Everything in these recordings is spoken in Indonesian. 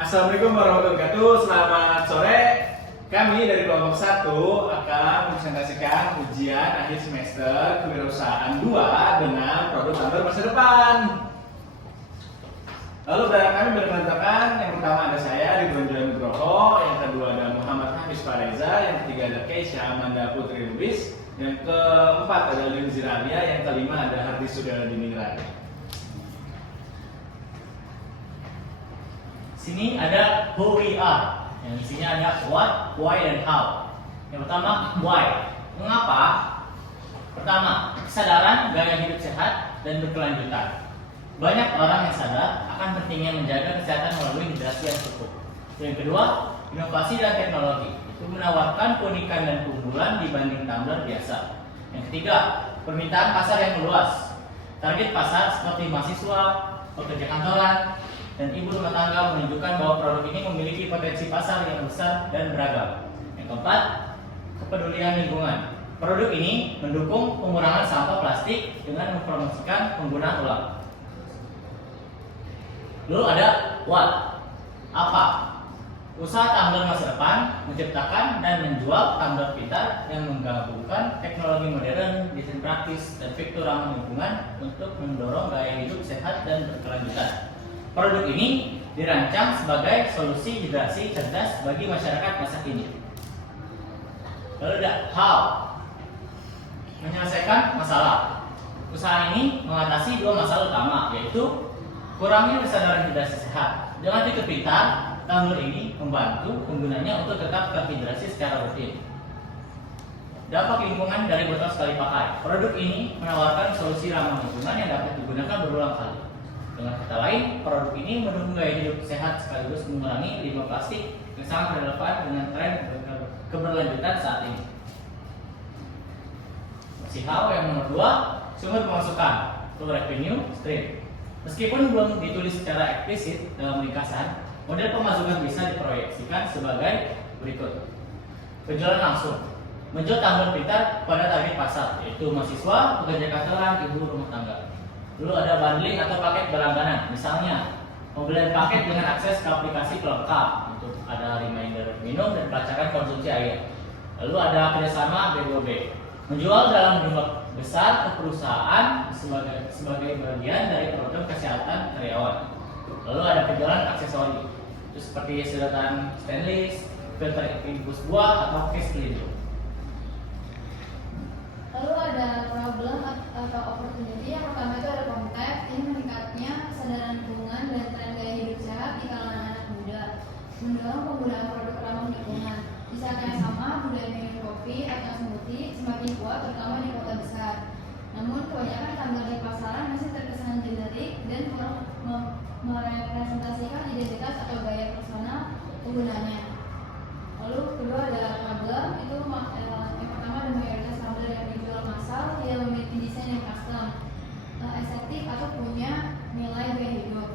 Assalamualaikum warahmatullahi wabarakatuh. Selamat sore. Kami dari kelompok 1 akan mempresentasikan ujian akhir semester kewirausahaan 2 dengan produk tumbler masa depan. Lalu kami berkenalan, yang pertama ada saya Ridwan Joy Nugroho, yang kedua ada Muhammad Hafiz Fareza, yang ketiga ada Keisha Amanda Putri Lubis, yang keempat ada Lin Ziralia, yang kelima ada Hardi Sudara Diningrat. Sini ada who we are, yang isinya ada what, why, dan how. Yang pertama, why. Mengapa? Pertama, kesadaran gaya hidup sehat dan berkelanjutan. Banyak orang yang sadar akan pentingnya menjaga kesehatan melalui hidrasi yang cukup. Yang kedua, inovasi dan teknologi. Itu menawarkan keunikan dan keunggulan dibanding tumbler biasa. Yang ketiga, permintaan pasar yang meluas. Target pasar seperti mahasiswa, pekerja kantoran, dan ibu rumah tangga menunjukkan bahwa produk ini memiliki potensi pasar yang besar dan beragam. Yang keempat, kepedulian lingkungan. Produk ini mendukung pengurangan sampah plastik dengan mempromosikan penggunaan ulang. Lalu ada what? Apa? Usaha tumbler masa depan menciptakan dan menjual tumbler pintar yang menggabungkan teknologi modern, desain praktis, dan fitur ramah lingkungan untuk mendorong gaya hidup sehat dan berkelanjutan. Produk ini dirancang sebagai solusi hidrasi cerdas bagi masyarakat masa kini. Lalu ada how. Menyelesaikan masalah. Usaha ini mengatasi dua masalah utama, yaitu kurangnya kesadaran hidrasi sehat. Dengan fitur pintar, tumbler ini membantu penggunanya untuk tetap terhidrasi secara rutin. Dampak lingkungan dari botol sekali pakai. Produk ini menawarkan solusi ramah lingkungan yang dapat digunakan berulang kali. Dengan kata lain, produk ini mendukung gaya hidup sehat sekaligus mengurangi limbah plastik yang sangat relevan dengan tren keberlanjutan saat ini. Masih how yang nomor 2, sumber pemasukan atau revenue stream. Meskipun belum ditulis secara eksplisit dalam ringkasan, model pemasukan bisa diproyeksikan sebagai berikut. Penjualan langsung, menjual tumbler pintar pada target pasar, yaitu mahasiswa, pekerja kantoran, ibu rumah tangga. Lalu ada bundling atau paket berlangganan, misalnya pembelian paket dengan akses ke aplikasi pelengkap untuk ada reminder minum dan pelacakan konsumsi air. Lalu ada kerjasama B2B, menjual dalam jumlah besar ke perusahaan sebagai bagian dari program kesehatan karyawan. Lalu ada penjualan aksesori, itu seperti sedotan stainless, filter infus buah atau case pelindung. Lalu ada problem atau opportunity. Yang pertama itu ada konteks yang meningkatnya kesadaran lingkungan dan tren gaya hidup sehat di kalangan anak muda, mendorong penggunaan produk ramah lingkungan. Di saat yang sama, budaya minum kopi atau smoothie semakin kuat, terutama di kota besar. Namun kebanyakan tumbler di pasaran masih terkesan generik dan kurang merepresentasikan identitas atau gaya personal penggunanya. Lalu kedua ada problem itu yang pertama ada mayoritas tumbler yang dijual massal tidak memiliki desain yang custom, estetik atau punya nilai gaya hidup.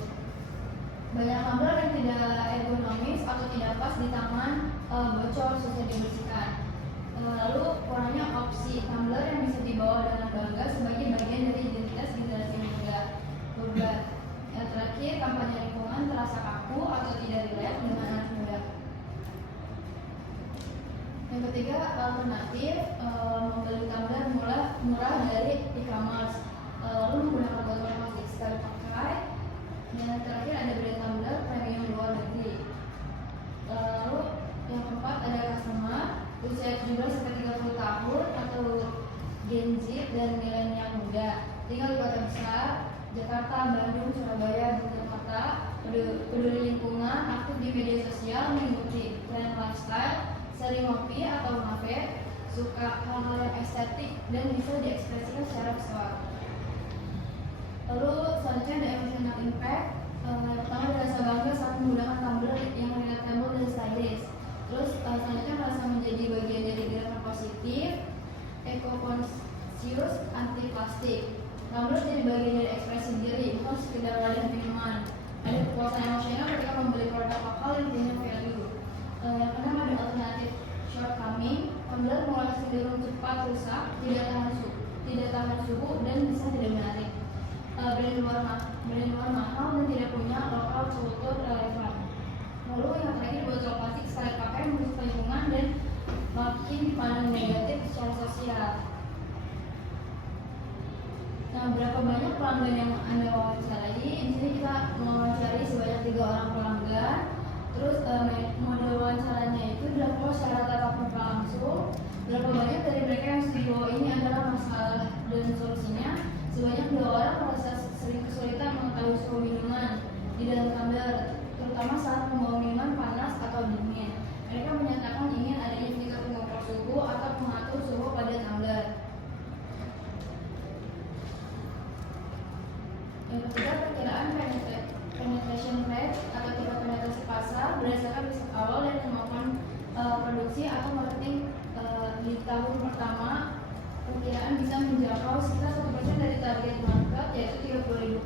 Banyak tumbler yang tidak ergonomis atau tidak pas di tangan, bocor, susah dibersihkan. Lalu kurangnya opsi tumbler yang bisa dibawa dengan bangga sebagai bagian dari identitas generasi muda. Yang terakhir, kampanye lingkungan terasa kaku atau tidak relate dengan anak muda. Yang ketiga, alternatif membeli tumbler murah dari e-commerce, lalu menggunakan botol plastik sekali pakai. Dan yang terakhir ada brand tumbler premium luar negeri. Lalu yang keempat ada customer usia 17-30 tahun atau Gen Z dan milenial muda, tinggal di kota besar, Jakarta, Bandung, Surabaya, Yogyakarta, peduli lingkungan, aktif di media sosial, mengikuti tren lifestyle, sering ngopi atau ngafe, suka hal-hal yang estetik dan bisa diekspresikan secara visual. Lalu selanjutnya ada emotional impact. Yang pertama ada rasa bangga saat menggunakan tumbler yang relatable dan stylish. Terus selanjutnya merasa menjadi bagian dari gerakan positif, eco-conscious, anti plastik. Tumbler jadi bagian dari ekspresi diri, bukan sekedar wadah minuman. Ada kepuasan emosional ketika membeli produk lokal yang punya value. Yang keenam ada alternatif shortcoming. Tumbler mulai cenderung cepat rusak, tidak tahan suhu dan bisa tidak menarik. Brand luar mahal dan tidak punya lokal kultur relevan. berapa banyak pelanggan yang Anda wawancarai? Di sini kita mewawancari sebanyak 3 orang pelanggan. Terus model wawancaranya itu dilakukan secara tatap muka langsung. Berapa banyak dari mereka yang setuju bahwa ini adalah masalah dan solusinya? Sebanyak 2 orang merasa sering kesulitan mengetahui suhu minuman di dalam tumbler, terutama saat membawa minuman panas atau dingin. Mereka menyatakan ingin adanya fitur pengukur suhu atau pengatur suhu pada tumbler. Yang ketiga, perkiraan penetration rate atau tingkat penetrasi pasar berdasarkan riset awal dan kemampuan produksi atau marketing di tahun pertama. Perkiraan bisa menjangkau sekitar 1% dari target market, yaitu 30.000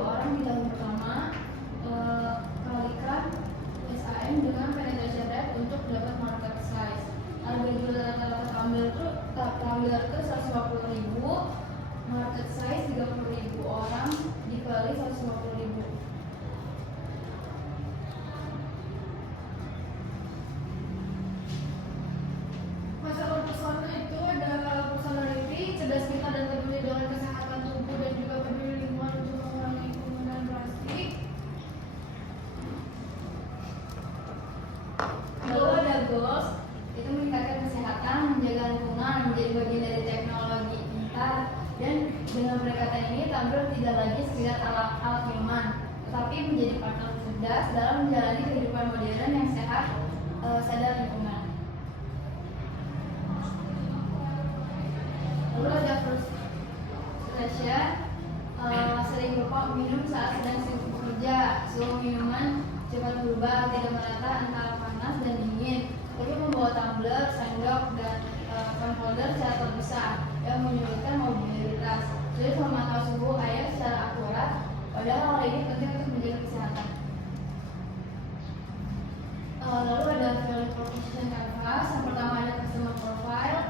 orang di tahun pertama. Kalikan SAM dengan penetration rate untuk dapat market size. Harga jual rata-rata tumbler itu 150.000, market size 30.000 orang dikali 150.000. Masalah pesona itu adalah personality, cerdas kita dan peduli dengan kesehatan tubuh dan juga peduli lingkungan untuk mengurangi penggunaan plastik. Lalu ada goals, itu meningkatkan kesehatan, menjaga lingkungan, menjadi bagian dari teknologi pintar. Dan dengan pendekatan ini, tumbler tidak lagi sekedar alat minuman, tetapi menjadi partner cerdas dalam menjalani kehidupan modern yang sehat, sadar lingkungan. Lalu ada frustration, sering lupa minum saat sedang sibuk bekerja. Suhu minuman cepat berubah, tidak merata antara panas dan dingin. Perlu membawa tumbler, sendok, dan cup holder secara terpisah yang menyulitkan mobilitas. Sulit memantau suhu air secara akurat, padahal hal ini penting untuk menjaga kesehatan. Lalu ada value proposition canvas. Yang pertama ada customer profile.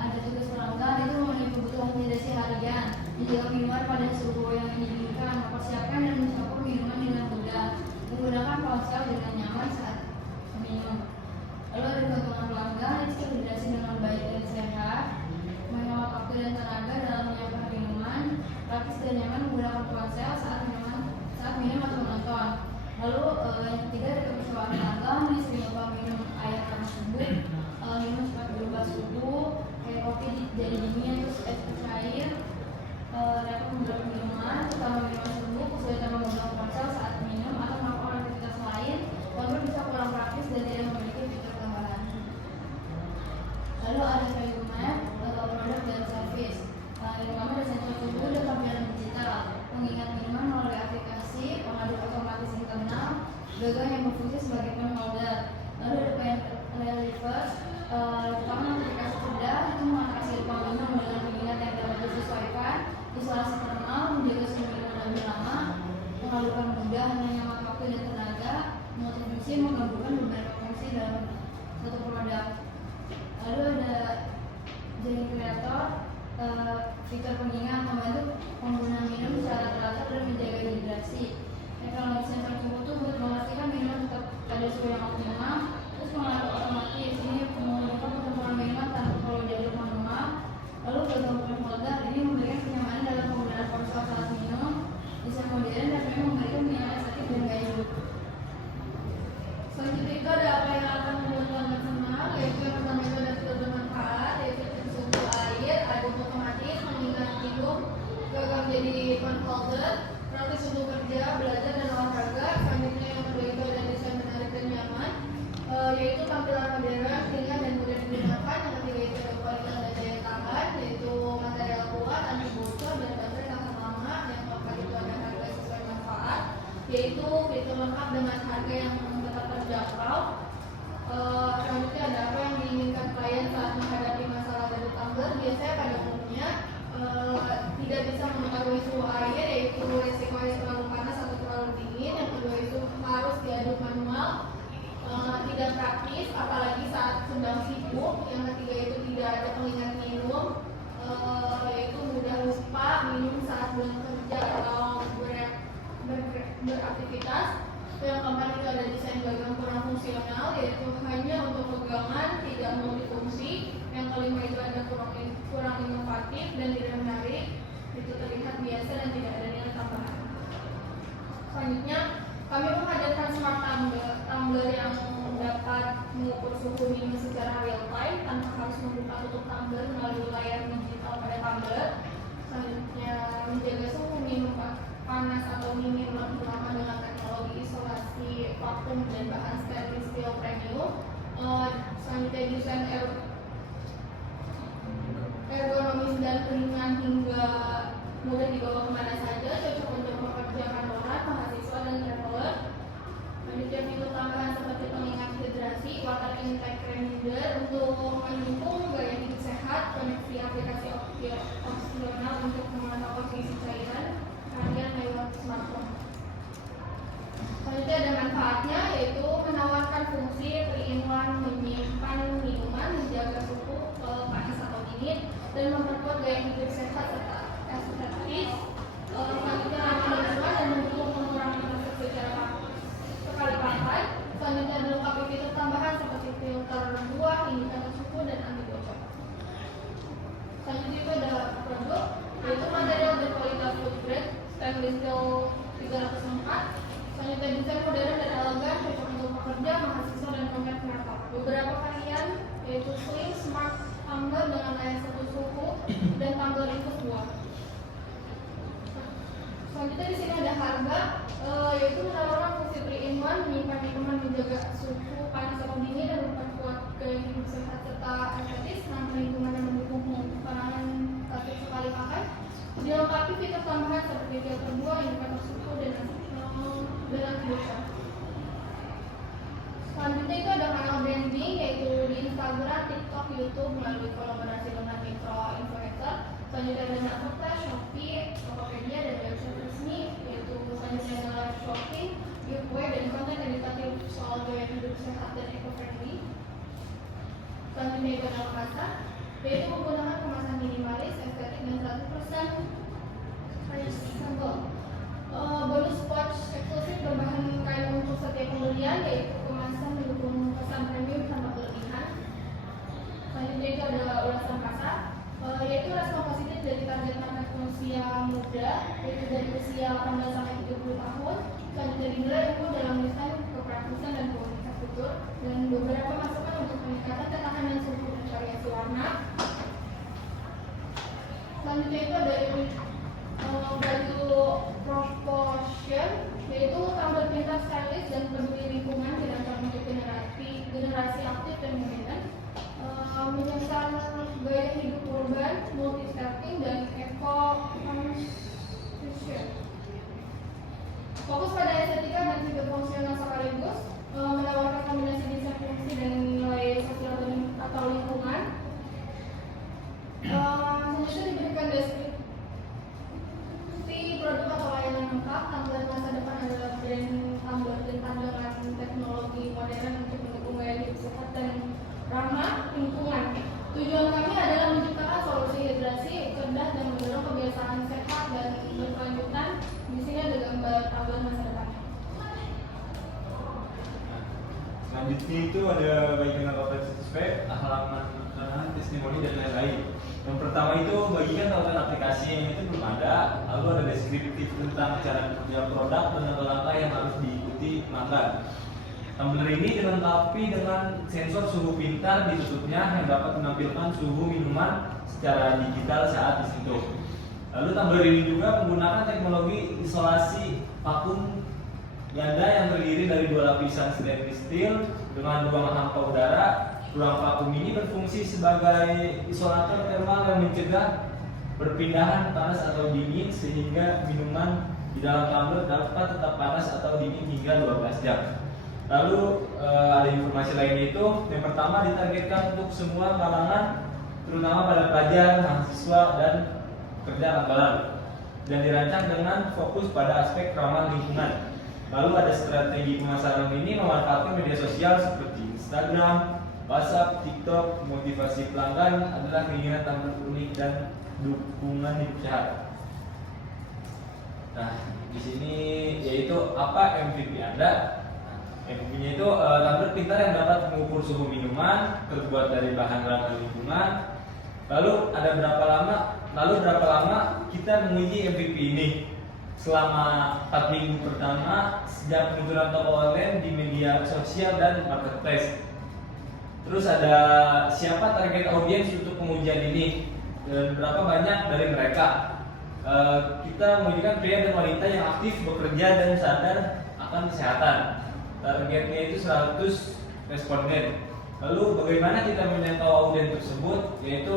Ada tugas pelanggan itu memenuhi kebutuhan hidrasi harian, menjaga minuman pada suhu yang diinginkan, mempersiapkan dan mencampur minuman dengan mudah, menggunakan ponsel dengan nyaman saat minum. Lalu ada keuntungan pelanggan, itu hidrasi dengan baik dan sehat, menghemat waktu dan tenaga dalam menyiapkan minuman, praktis dan nyaman menggunakan ponsel saat minum atau menonton. Lalu yang ketiga ada kekecewaan pelanggan, ini sering lupa minum air panas tersebut, minum cepat berubah suhu, kayak kopi jadi dingin terus es cair, dapat membuat minuman, terutama minuman serbuk, kesulitan memegang ponsel saat minum atau melakukan aktivitas lain, walaupun bisa kurang praktis dan tidak memiliki fitur tambahan. Lalu ada value map, produk dan service. Yang pertama ada sensor suhu dan tampilan digital, pengingat minuman melalui aplikasi, pengaduk otomatis internal, gagang yang berfungsi sebagai pen holder. Lalu ada pen reverse, pertama aplikasi cerdas itu mengatasi lupa minum dengan pengingat yang dapat disesuaikan, isolasi thermal, menjaga suhu minuman lebih lama, pengadukan mudah, menghemat waktu dan tenaga, multifungsi, menggabungkan beberapa fungsi dalam satu produk. Lalu ada jadi kreator, fitur pengingat membantu pengguna minum secara teratur dan menjaga hidrasi. Teknologi sensor suhu itu untuk memastikan minuman tetap pada suhu yang optimal. Terus pengatur otomatis, ini memudahkan pertempuran minuman tanpa perlu diaduk manual. Lalu gagang holder, ini memberikan kenyamanan dalam penggunaan ponsel saat minum. Desain modern dan memang memberikan penyamaan estetik dan gaya hidup. Selanjutnya itu ada apa yang akan membuat pelanggan senang, yaitu yang pertama itu ada fitur bermanfaat, yaitu suhu air, aduk otomatis, mengingat minum, gagang jadi pen holder, praktis untuk kerja, belajar dan olahraga. Selanjutnya yang kedua itu ada desain menarik dan nyaman, yaitu tampilan modern, ringan dan mudah digunakan. Yang ketiga itu ada kualitas dan daya tahan, yaitu material kuat, anti bocor dan baterai tahan lama. Yang keempat itu ada harga sesuai manfaat, yaitu fitur lengkap dengan harga yang tetap terjangkau. Selanjutnya ada apa yang diinginkan klien saat menghadapi masalah dari tumbler. Biasanya pada umumnya tidak bisa mengetahui suhu air, yaitu resikonya terlalu panas atau terlalu dingin. Yang kedua itu harus diaduk manual, tidak praktis apalagi saat sedang sibuk. Yang ketiga itu tidak ada pengingat minum, yaitu mudah lupa minum saat bekerja atau beraktivitas. Yang keempat itu ada desain gagang kurang fungsional, yaitu hanya untuk pegangan, tidak multifungsi. Yang kelima itu ada kurang inovatif dan tidak menarik, itu terlihat biasa dan tidak ada nilai tambahan. Selanjutnya, kami menghadirkan smart tumbler yang dapat mengukur suhu minum secara real time tanpa harus membuka tutup tumbler melalui layar digital pada tumbler. Selanjutnya, menjaga suhu minum panas atau dingin lebih lama dengan teknologi isolasi vakum dan bahan stainless steel premium. Selanjutnya, desain ergonomis dan ringan hingga mudah dibawa kemana saja, cocok untuk pekerja kantoran, mahasiswa, dan traveler. Selanjutnya, fitur tambahan seperti pengingat hidrasi, water intake reminder untuk mendukung gaya hidup sehat, koneksi aplikasi opsional untuk memantau kondisi cairan harian lewat smartphone. Selanjutnya ada manfaatnya, yaitu menawarkan fungsi 3-in-1, menyimpan minuman, menjaga suhu panas atau dingin, dan memperkuat gaya hidup sehat serta estetis. Selanjutnya ramah lingkungan dan mendukung pengurangan plastik secara sekali pakai. Selanjutnya dilengkapi fitur tambahan seperti filter buah, indikator suhu, dan anti bocor. Selanjutnya itu ada produk, yaitu material berkualitas food grade stainless steel 304. Selanjutnya desain modern dan elegan, cocok untuk pekerja, mahasiswa, dan content creator. Beberapa varian yaitu slim, smart tumbler dengan layar 1 suhu dan tumbler infus buah. Selanjutnya di sini ada harga, yaitu menawarkan fungsi 3-in-1, menyimpan minuman, menjaga suhu panas atau dingin, dan memperkuat gaya hidup sehat serta estetis, ramah lingkungan dan mendukung pengurangan plastik sekali pakai. Dilengkapi fitur tambahan seperti filter buah, indikator suhu, dan anti bocor. Selanjutnya itu ada kanal branding, yaitu di Instagram, TikTok, YouTube melalui kolaborasi dengan influencer. Selanjutnya ada Marketplace, Shopee, Tokopedia, dan website resmi, yaitu selanjutnya ada live shopping, giveaway, dan konten edukatif soal gaya hidup sehat dan eco-friendly. Selanjutnya itu adalah kemasan, yaitu menggunakan kemasan minimalis, estetik, dan 100% reusable. Bonus pouch eksklusif berbahan kain untuk setiap pembelian, yaitu kemasan mendukung kesan premium tanpa berlebihan. Selanjutnya itu ada ulasan pasar, yaitu respon positif dari target market usia muda, yaitu dari usia 18 sampai 30 tahun. Selanjutnya dinilai unggul dalam desain, kepraktisan, dan kualitas fitur, dan beberapa masukan untuk peningkatan ketahanan suhu dan variasi warna. Selanjutnya itu ada baju proportion, yaitu tumbler pintar stylish dan peduli lingkungan, dirancang untuk generasi aktif dan milenial, menyasar gaya hidup urban, multi-setting, dan eco-conscious. Fokus pada estetika dan fitur fungsional sekaligus, menawarkan kombinasi desain fungsi dan nilai sosial atau lingkungan. Selanjutnya diberikan deskripsi produk atau layanan lengkap. Tumbler masa depan adalah brand tumbler dengan teknologi modern untuk mendukung gaya hidup sehat dan ramah lingkungan. Tujuan kami adalah menciptakan solusi hidrasi cerdas dan mendorong kebiasaan sehat dan berkelanjutan. Di sini ada gambar tumbler masa depan. Selanjutnya itu ada bagian tautan situs web, halaman testimoni, dan lain-lain. Yang pertama itu bagikan tautan aplikasi yang itu belum ada, lalu ada deskriptif tentang cara kerja produk dan langkah yang harus diikuti pelanggan. Tumbler ini dilengkapi dengan sensor suhu pintar di tutupnya yang dapat menampilkan suhu minuman secara digital saat disentuh. Lalu tumbler ini juga menggunakan teknologi isolasi vakum ganda yang terdiri dari 2 lapisan stainless steel dengan ruang hampa udara. Ruang vakum ini berfungsi sebagai isolator thermal yang mencegah perpindahan panas atau dingin sehingga minuman di dalam tumbler dapat tetap panas atau dingin hingga 12 jam. Lalu ada informasi lain itu, yang pertama ditargetkan untuk semua kalangan, terutama pada pelajar, mahasiswa, dan pekerja kantoran, dan dirancang dengan fokus pada aspek ramah lingkungan. Lalu ada strategi pemasaran ini memanfaatkan media sosial seperti Instagram, WhatsApp, TikTok. Motivasi pelanggan adalah keinginan tampil unik dan dukungan hidup sehat. Nah, di sini yaitu apa MVP Anda? MVP-nya itu tumbler pintar yang dapat mengukur suhu minuman, terbuat dari bahan ramah lingkungan. Lalu berapa lama kita menguji MVP ini? Selama 4 minggu pertama sejak kemunculan toko online di media sosial dan marketplace. Terus ada siapa target audiens untuk pengujian ini dan berapa banyak dari mereka. Kita mengujikan pria dan wanita yang aktif bekerja dan sadar akan kesehatan. Targetnya itu 100 responden. Lalu bagaimana kita menjangkau audiens tersebut? Yaitu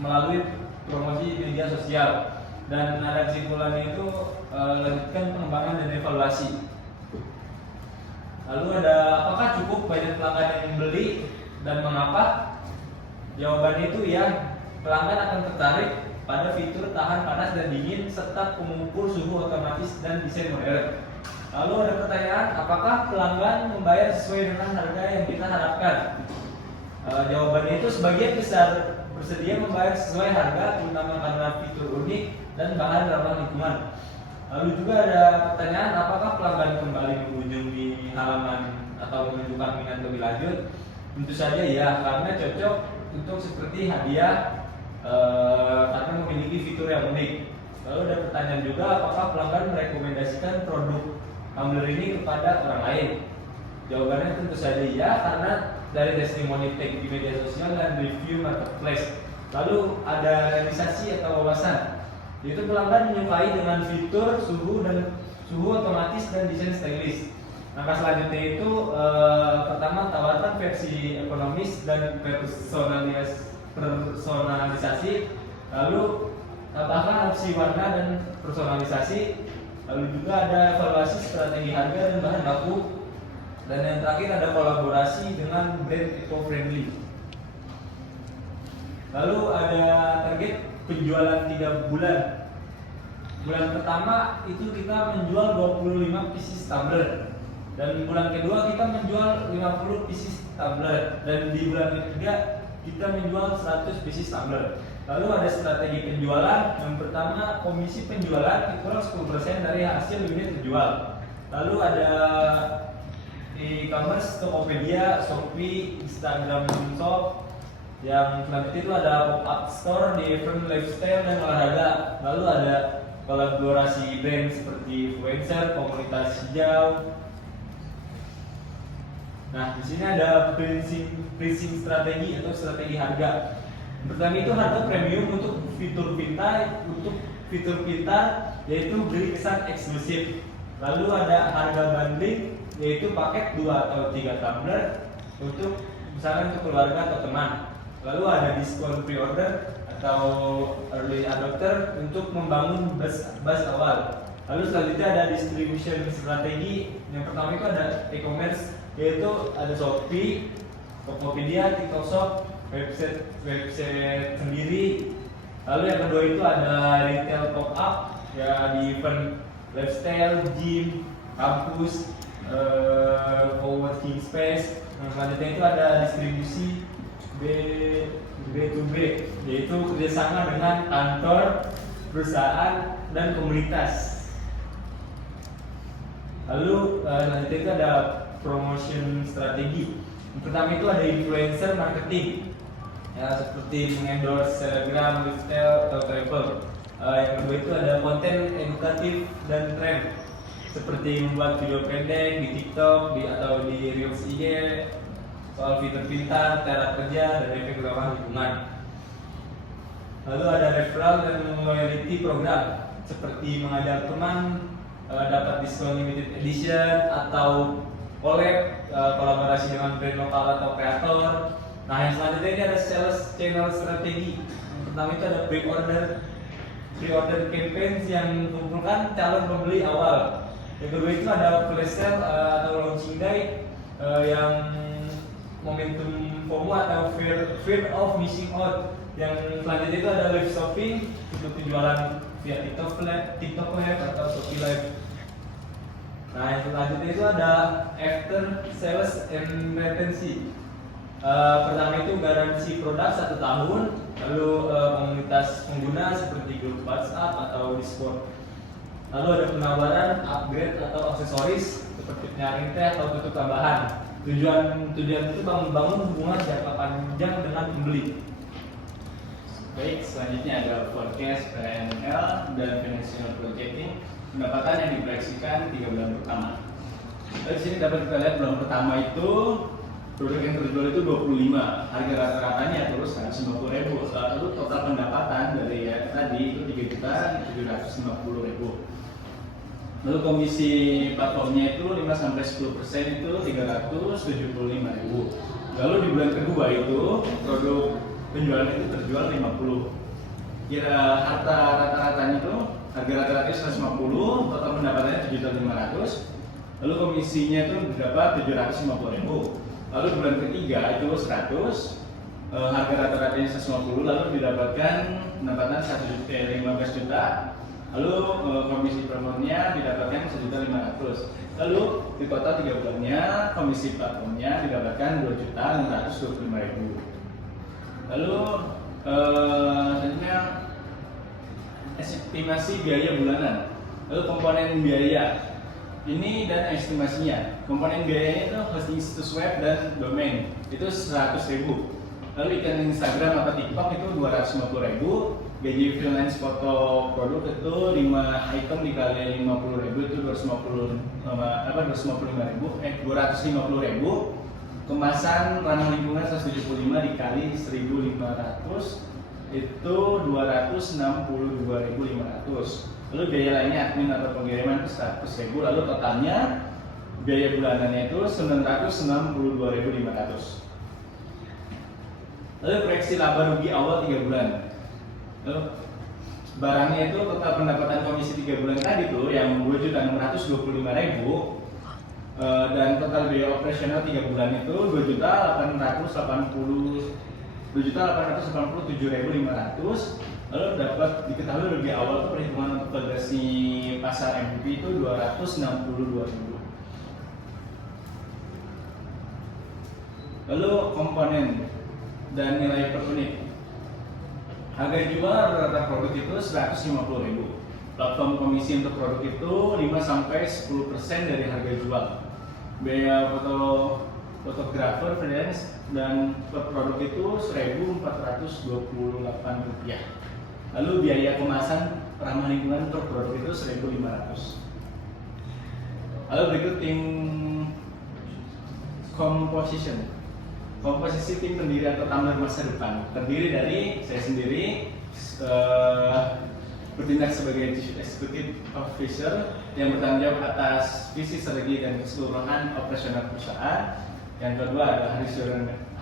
melalui promosi media sosial. Dan ada kesimpulannya itu lanjutkan pengembangan dan evaluasi. Lalu ada apakah cukup banyak pelanggan yang membeli dan mengapa? Jawabannya itu ya, pelanggan akan tertarik pada fitur tahan panas dan dingin serta pengukur suhu otomatis dan desain modern. Lalu ada pertanyaan, apakah pelanggan membayar sesuai dengan harga yang kita harapkan? Jawabannya itu sebagian besar bersedia membayar sesuai harga, terutama karena fitur unik dan bahan ramah lingkungan. Lalu juga ada pertanyaan, apakah pelanggan kembali mengunjungi halaman atau menunjukkan minat lebih lanjut? Tentu saja ya, karena cocok untuk seperti hadiah karena memiliki fitur yang unik. Lalu ada pertanyaan juga, apakah pelanggan merekomendasikan produk tumbler ini kepada orang lain? Jawabannya tentu saja ya, karena dari testimoni tag di media sosial dan review marketplace. Lalu ada realisasi atau wawasan, yaitu pelanggan menyukai dengan fitur suhu otomatis dan desain stylish. Langkah selanjutnya itu pertama tawarkan versi ekonomis dan personalisasi. Lalu tambahkan opsi warna dan personalisasi. Lalu juga ada evaluasi strategi harga dan bahan baku. Dan yang terakhir ada kolaborasi dengan brand eco-friendly. Lalu ada target penjualan 3 bulan. Bulan pertama itu kita menjual 25 pieces tumbler. Dan bulan kedua kita menjual 50 pieces tumbler. Dan di bulan ketiga kita menjual 100 pieces tumbler. Lalu ada strategi penjualan. Yang pertama, komisi penjualan kurang 10% dari hasil unit terjual. Lalu ada e-commerce, Tokopedia, Shopee, Instagram Shop. Yang selanjutnya itu ada pop-up store di event lifestyle dan olahraga. Lalu ada kolaborasi brand seperti influencer, komunitas hijau. Nah, di sini ada pricing strategi atau strategi harga. Pertama itu harga premium untuk fitur pintar, yaitu beri kesan eksklusif. Lalu ada harga bundling, yaitu paket 2 atau 3 tumbler untuk misalnya untuk keluarga atau teman. Lalu ada diskon pre-order atau early adopter untuk membangun buzz awal. Lalu selanjutnya ada distribution strategi. Yang pertama itu ada e-commerce, yaitu ada Shopee, Tokopedia, TikTok Shop, website sendiri. Lalu yang kedua itu ada retail pop-up, ya di event lifestyle, gym, kampus, co-working space. Nah, selanjutnya itu ada distribusi B2B, yaitu kerjasama dengan kantor, perusahaan, dan komunitas. Lalu selanjutnya itu ada promotion strategi. Yang pertama itu ada influencer marketing, ya seperti mengendorse selebgram, lifestyle, atau travel. Yang kedua itu ada konten edukatif dan tren, seperti membuat video pendek di TikTok atau di Reels IG soal fitur pintar, cara kerja, dan efek ramah lingkungan. Lalu ada referral dan loyalty program, seperti mengajak teman dapat diskon limited edition atau kolaborasi dengan brand lokal atau kreator. Nah, yang selanjutnya ini ada sales channel strategi. Yang pertama itu ada pre-order campaigns yang mengumpulkan calon pembeli awal. Yang kedua itu ada flash sale atau launching day yang momentum FOMO atau fear of missing out. Yang selanjutnya itu ada live shopping untuk penjualan via TikTok Live atau Shopee Live. Nah, yang selanjutnya itu ada after sales and retention. Pertama itu garansi produk 1 tahun, lalu komunitas pengguna seperti grup WhatsApp atau Discord. Lalu ada penawaran upgrade atau aksesoris seperti nyaring teh atau tutup tambahan. Tujuan itu membangun hubungan jangka panjang dengan pembeli. Baik, selanjutnya ada forecast PNL dan financial projecting, pendapatan yang diproyeksikan 3 bulan pertama. Di sini dapat kita lihat bulan pertama itu produk yang terjual itu 25, harga rata-ratanya terus 150.000. Lalu total pendapatan dari tadi itu 3.750.000. Lalu komisi platformnya itu 5-10% itu 375.000. Lalu di bulan kedua itu produk penjualan itu terjual 50. Kira harta rata-ratanya itu harga rata-ratanya 150, total pendapatannya 7.500. Lalu komisinya itu dapat 750.000. Lalu bulan ketiga itu 100, harga rata-ratanya 150, lalu didapatkan pendapatan 15 juta. Lalu komisi promonya didapatkan 1.500.000. Lalu di total 3 bulannya komisi platformnya didapatkan 2.625.000. Lalu selanjutnya estimasi biaya bulanan. Lalu komponen biaya ini dan estimasinya. Komponen biayanya itu hosting situs web dan domain itu 100.000. Lalu iklan Instagram atau TikTok itu 250.000. Gaji freelance foto produk itu 5 item dikali 50.000 itu 250.000. Kemasan ramah lingkungan 175 dikali 1.500 itu 262.500. Lalu biaya lainnya admin atau pengiriman itu 100.000. Lalu totalnya biaya bulanannya itu 962.500. Lalu proyeksi laba rugi awal 3 bulan. Lalu barangnya itu total pendapatan komisi 3 bulan tadi tuh yang 2.625.000 dan total biaya operasional 3 bulan itu 2.887.500. Lalu dapat diketahui rugi awal itu perhitungan untuk valuasi pasar MVP itu 262.000. Lalu komponen dan nilai per unit. Harga jual rata-rata produk itu 150.000. Platform komisi untuk produk itu 5-10% dari harga jual. Biaya fotografer freelance dan per produk itu Rp1.428. Lalu biaya kemasan ramah lingkungan untuk produk itu 1.500. Lalu berikut tim composition. Komposisi tim pendiri atau tumbler masa depan terdiri dari saya sendiri bertindak sebagai Chief Executive Officer yang bertanggung jawab atas visi, strategi dan keseluruhan operasional perusahaan. Yang kedua adalah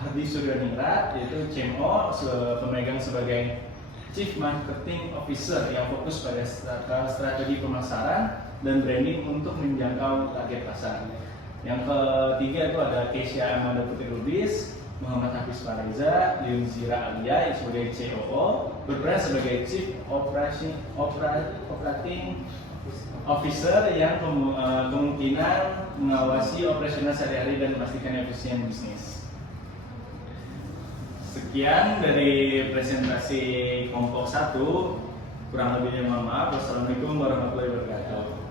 Hardi Suryaningrat, yaitu CMO, pemegang sebagai Chief Marketing Officer yang fokus pada strategi pemasaran dan branding untuk menjangkau target pasar. Yang ketiga itu ada Keisha Amanda Putri Lubis, Muhammad Hafiz Faraiza, Yunzira Alia yang sebagai COO, berperan sebagai Chief Operating Officer yang kemungkinan mengawasi operasional sehari-hari dan memastikan efisien bisnis. Sekian dari presentasi kelompok 1. Kurang lebihnya mohon maaf. Wassalamualaikum warahmatullahi wabarakatuh.